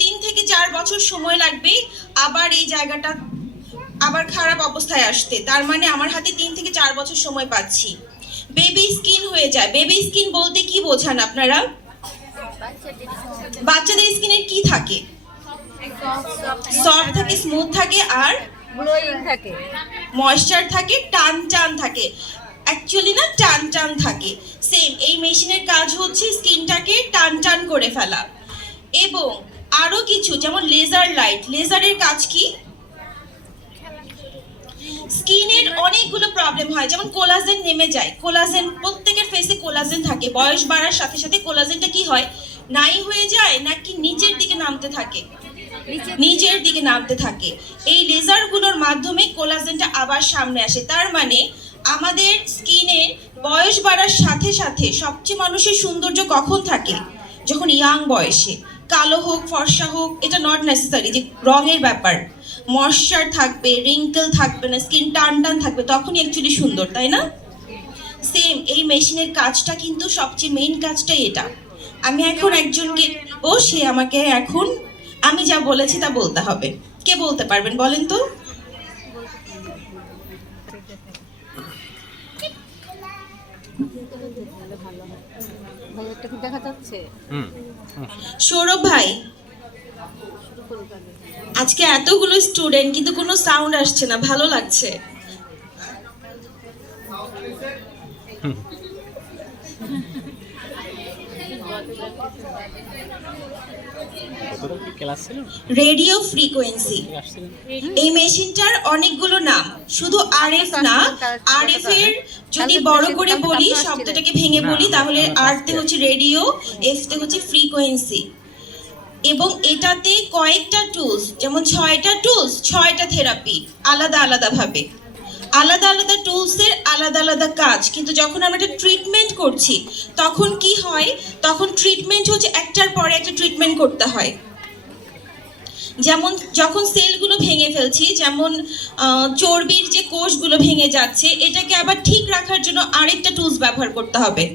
3 থেকে 4 বছর সময় লাগবে আবার এই জায়গাটা আবার খারাপ অবস্থায় আসতে। তার মানে আমার হাতে 3 থেকে 4 বছর সময় পাচ্ছি। বেবি স্কিন হয়ে যায়। বেবি স্কিন বলতে কি বোঝান আপনারা? বাচ্চাদের স্কিনের কি থাকে? সফট থাকে, স্মুথ থাকে আর গ্লোয়িং থাকে, ময়েশ্চার থাকে, টান টান থাকে। অ্যাকচুয়ালি না, টান টান থাকে। সেম এই মেশিনের কাজ হচ্ছে স্কিনটাকে টান টান করে ফেলা। এবং আরো কিছু, যেমন লেজার লাইট। লেজারের কাজ কি? স্কিনের অনেকগুলো প্রবলেম হয়, যেমন কোলাজেন নেমে যায়। কোলাজেন, প্রত্যেকের ফেসে কোলাজেন থাকে। বয়স বাড়ার সাথে সাথে কোলাজেনটা কি হয়, নাই হয়ে যায় নাকি নিচের দিকে নামতে থাকে? নিচের দিকে নামতে থাকে। এই লেজারগুলোর মাধ্যমে কোলাজেনটা আবার সামনে আসে। তার মানে আমাদের স্কিনের বয়স বাড়ার সাথে সাথে সবচেয়ে মানুষের সৌন্দর্য কখন থাকে? যখন ইয়াং বয়সে। কালো হোক, ফর্সা হোক, এটা নট নেসেসারি যে রঙের ব্যাপার। ময়শ্চার থাকবে, রিঙ্কেল থাকবে না, স্কিন টান টান থাকবে, তখনই অ্যাকচুয়ালি সুন্দর, তাই না? সেম এই মেশিনের কাজটা কিন্তু সবচেয়ে মেইন কাজটাই এটা। আমি এখন একজনকে ও সে আমাকে এখন আমি যা বলেছি তা বলতে হবে। কে বলতে পারবেন বলেন তো? দেখা যাচ্ছে। সৌরভ ভাই, আজকে এতগুলো স্টুডেন্ট কিন্তু কোনো সাউন্ড আসছে না, ভালো লাগছে। রেডিও ফ্রিকোয়েন্সি, এই মেশিনটার অনেকগুলো নাম, শুধু আরএফ না। আরএফ এর যদি বড় করে বলি, শব্দটাকে ভেঙে বলি, তাহলে আর তে হচ্ছে রেডিও, এফ তে হচ্ছে ফ্রিকোয়েন্সি। এবং এটাতে কয়েকটা টুলস, যেমন 6টা টুলস, 6টা থেরাপি, আলাদা আলাদা ভাবে। আলাদা আলাদা টুলসের আলাদা আলাদা কাজ। কিন্তু যখন আমরা একটা ট্রিটমেন্ট করছি, তখন কি হয়, তখন ট্রিটমেন্ট হচ্ছে একটার পরে একটা ট্রিটমেন্ট করতে হয়। যেমন যখন সেলগুলো ভেঙে ফেলছি, যেমন চর্বির যে কোষগুলো ভেঙে যাচ্ছে, এটাকে আবার ঠিক রাখার জন্য আরেকটা টুলস ব্যবহার করতে হবে।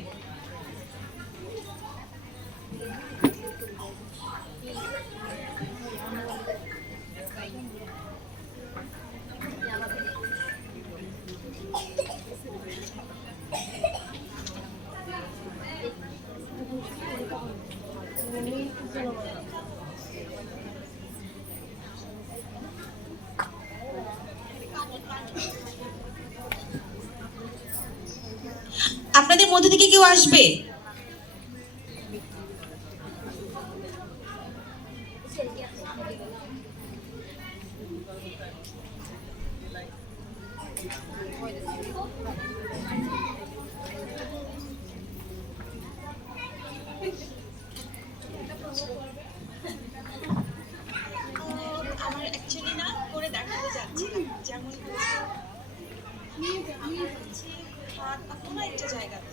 আপনাদের মধ্যে থেকে কেউ আসবে? আমার অ্যাকচুয়ালি না করে দেখাতে যাচ্ছি, যেমন হাত বা কোনো একটা জায়গাতে